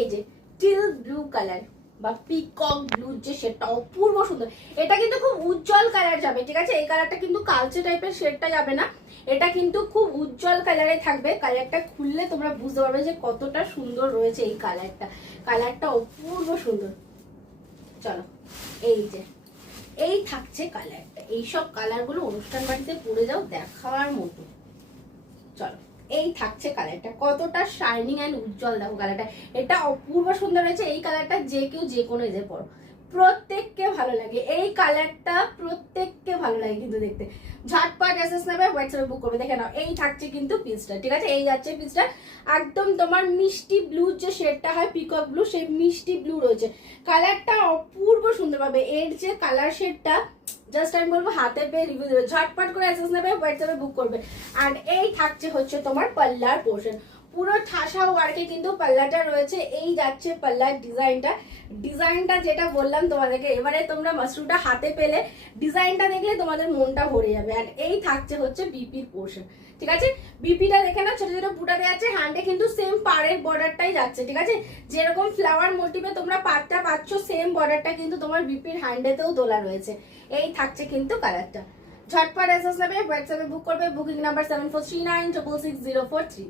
এই যে teal blue colour বা পিকক ব্লু যে শেডটা অপূর্ব সুন্দর। এটা কিন্তু খুব উজ্জ্বল কালার যাবে, ঠিক আছে? এই কালারটা কিন্তু কালচে টাইপের শেডটা যাবে না, এটা কিন্তু খুব উজ্জ্বল কালারে থাকবে। কালারটা খুললে তোমরা বুঝতে পারবে যে কতটা সুন্দর রয়েছে এই কালারটা। কালারটা অপূর্ব সুন্দর। চলো এই যে এই থাকছে কালারটা। এইসব কালারগুলো অনুষ্ঠান বাড়িতে পরে যাও, দেখার মতো। চলো এই থাকছে কালারটা, কতটা শাইনিং এন্ড উজ্জ্বল দেখো কালারটা। এটা অপূর্ব সুন্দর হয়েছে। এই কালারটা যে কেউ যে কোনো এজে পড়ো, প্রত্যেককে ভালো লাগে এই কালারটা, প্রত্যেককে ভালো লাগে কিন্তু দেখতে। ঝটপট এসএস নেবে, হোয়াটসঅ্যাপে বুক করবে। দেখে নাও এই থাকছে কিন্তু পিসটা, ঠিক আছে? এই যাচ্ছে পিসটা, একদম তোমার মিষ্টি ব্লু যে শেডটা হয় পিকক ব্লু, সেই মিষ্টি ব্লু রয়েছে। কালারটা অপূর্ব সুন্দর পাবে। এর যে কালার শেডটা জাস্ট আমি বলবো হাতে পেয়ে রিভিউ দেবে, ঝটপট করে এসএস নেবে, হোয়াটসঅ্যাপে বুক করবে। আর এই থাকছে হচ্ছে তোমার পাল্লার পোর্শন, পুরো ঠাসা ওয়ার্কে কিন্তু পাল্লাটা রয়েছে। এই যাচ্ছে পাল্লার ডিজাইনটা। ডিজাইনটা যেটা বললাম তোমাদেরকে, এবারে তোমরা মাশরুমটা হাতে পেলে ডিজাইনটা দেখলে তোমাদের মনটা ভরে যাবে। আর এই থাকছে হচ্ছে বিপির পোর্শন, ঠিক আছে? বিপিটা দেখে না, ছোট ছোট বুটা দেওয়া আছে, হ্যান্ডে কিন্তু সেম পাড়ের বর্ডারটাই যাচ্ছে, ঠিক আছে? যেরকম ফ্লাওয়ার মোটিভে তোমরা পাড়টা পাচ্ছ, সেম বর্ডারটা কিন্তু তোমার বিপির হ্যান্ডেতেও তোলা রয়েছে। এই থাকছে কিন্তু কালারটা। ঝটপট এসএস নেবে, হোয়াটসঅ্যাপে বুক করবে। Booking number 7439666043।